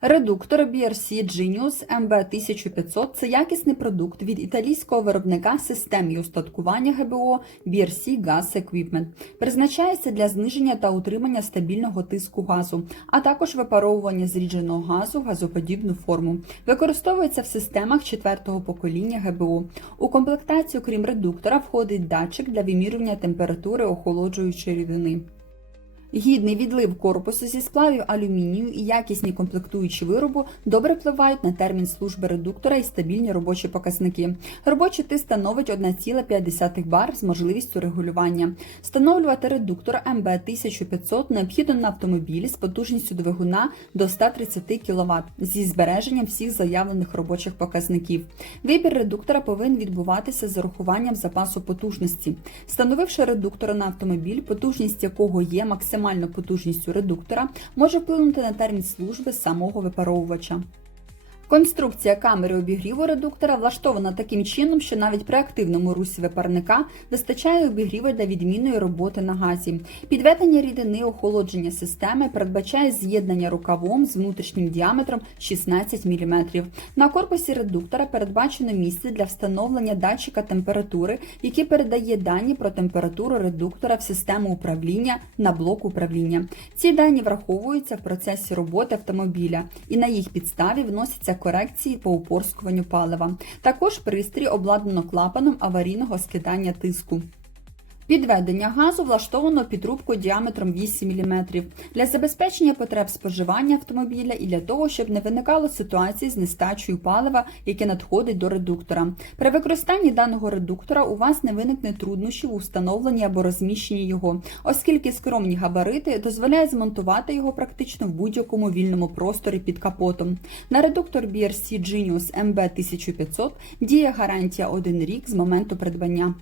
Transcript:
Редуктор BRC Genius MB1500 це якісний продукт від італійського виробника систем і устаткування ГБО BRC Gas Equipment. Призначається для зниження та утримання стабільного тиску газу, а також випаровування зрідженого газу в газоподібну форму. Використовується в системах четвертого покоління ГБО. У комплектацію, крім редуктора, входить датчик для вимірювання температури охолоджуючої рідини. Гідний відлив корпусу зі сплавів алюмінію і якісні комплектуючі виробу добре впливають на термін служби редуктора і стабільні робочі показники. Робочий тиск становить 1,5 бар з можливістю регулювання. Встановлювати редуктор МБ 1500 необхідно на автомобілі з потужністю двигуна до 130 кВт зі збереженням всіх заявлених робочих показників. Вибір редуктора повинен відбуватися з урахуванням запасу потужності. Встановивши редуктор на автомобіль, потужність якого є максимально потужністю редуктора, може вплинути на термін служби самого випаровувача. Конструкція камери обігріву редуктора влаштована таким чином, що навіть при активному русі випарника вистачає обігріву для відмінної роботи на газі. Підведення рідини охолодження системи передбачає з'єднання рукавом з внутрішнім діаметром 16 мм. На корпусі редуктора передбачено місце для встановлення датчика температури, який передає дані про температуру редуктора в систему управління на блок управління. Ці дані враховуються в процесі роботи автомобіля, і на їх підставі вносяться корекції по упорскуванню палива. Також пристрій обладнано клапаном аварійного скидання тиску. Підведення газу влаштовано під трубку діаметром 8 мм для забезпечення потреб споживання автомобіля і для того, щоб не виникало ситуації з нестачею палива, яке надходить до редуктора. При використанні даного редуктора у вас не виникне труднощів у встановленні або розміщенні його, оскільки скромні габарити дозволяють змонтувати його практично в будь-якому вільному просторі під капотом. На редуктор BRC Genius MB1500 діє гарантія 1 рік з моменту придбання.